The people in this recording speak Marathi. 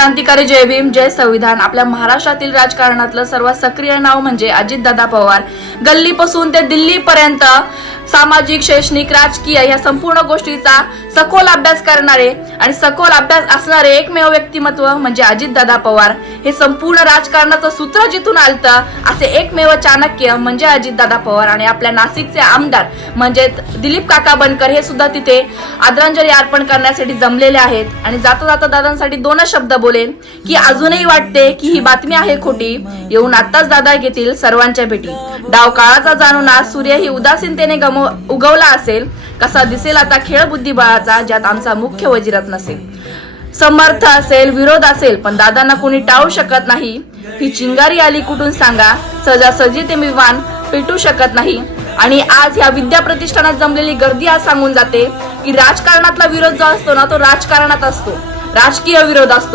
क्रांतिकारी जय भीम जय संविधान। आपल्या महाराष्ट्रातील राजकारणातलं सर्वात सक्रिय नाव म्हणजे अजितदादा पवार। गल्लीपासून ते दिल्लीपर्यंत सामाजिक, शैक्षणिक, राजकीय या संपूर्ण गोष्टीचा सखोल अभ्यास करणारे आणि सखोल अभ्यास असणारे एकमेव व्यक्तिमत्व म्हणजे अजितदादा पवार। हे संपूर्ण राजकारणाचं सूत्र जिथून आलतं असे एकमेव चाणक्य म्हणजे अजितदादा पवार। आणि आपल्या नाशिकचे आमदार म्हणजे दिलीप काका बनकर हे सुद्धा तिथे आदरांजली अर्पण करण्यासाठी जमलेले आहेत। आणि जाता जाता दादांसाठी दोनच शब्द बोलेन की अजूनही वाटते की ही बातमी आहे खोटी, येऊन आताच दादा घेतील सर्वांच्या भेटी। डाव काळाचा जाणून आज सूर्य ही उदासीनतेने उगवला असेल, कसा दिसेल आता खेळ बुद्धिबळाचा ज्यात आमचा मुख्य वजीरच नसेल। समर्थ असेल, विरोध असेल, पण दादांना कोणी टाळू शकत नाही। ही चिंगारी आली कुठून सांगा, सहजासहजी ते विमान पेटू शकत नाही। आणि आज ह्या विद्या प्रतिष्ठानात जमलेली गर्दी आज सांगून जाते की राजकारणातला विरोध जो असतो ना तो राजकारणात असतो, राजकीय विरोध असतो।